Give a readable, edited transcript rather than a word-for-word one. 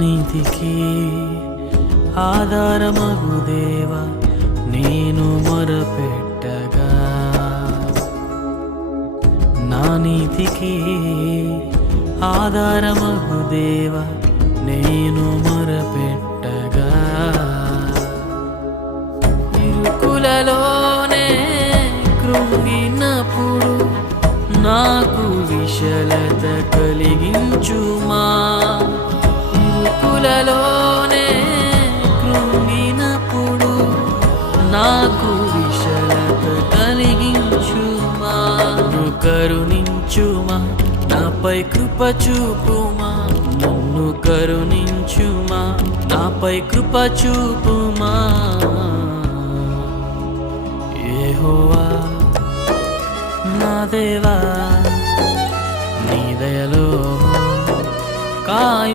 నీతికి ఆధారమగు దేవా నేను మొరపెట్టగా, నా నీతికి ఆధారమగు దేవా నేను మొరపెట్టగా, ఇరుకులలోనే కృంగినప్పుడు నాకు విశాలత కలిగించుమా. ఇరుకులలోనే కృంగినప్పుడు నాకు విశాలత కలిగించుమా. నన్ను కరుణించుమా, నాపై కృప చూపుమా. నన్ను కరుణించుమా, నాపై కృప చూపుమా. యెహోవా నా దేవా, నీ దయలో కాయ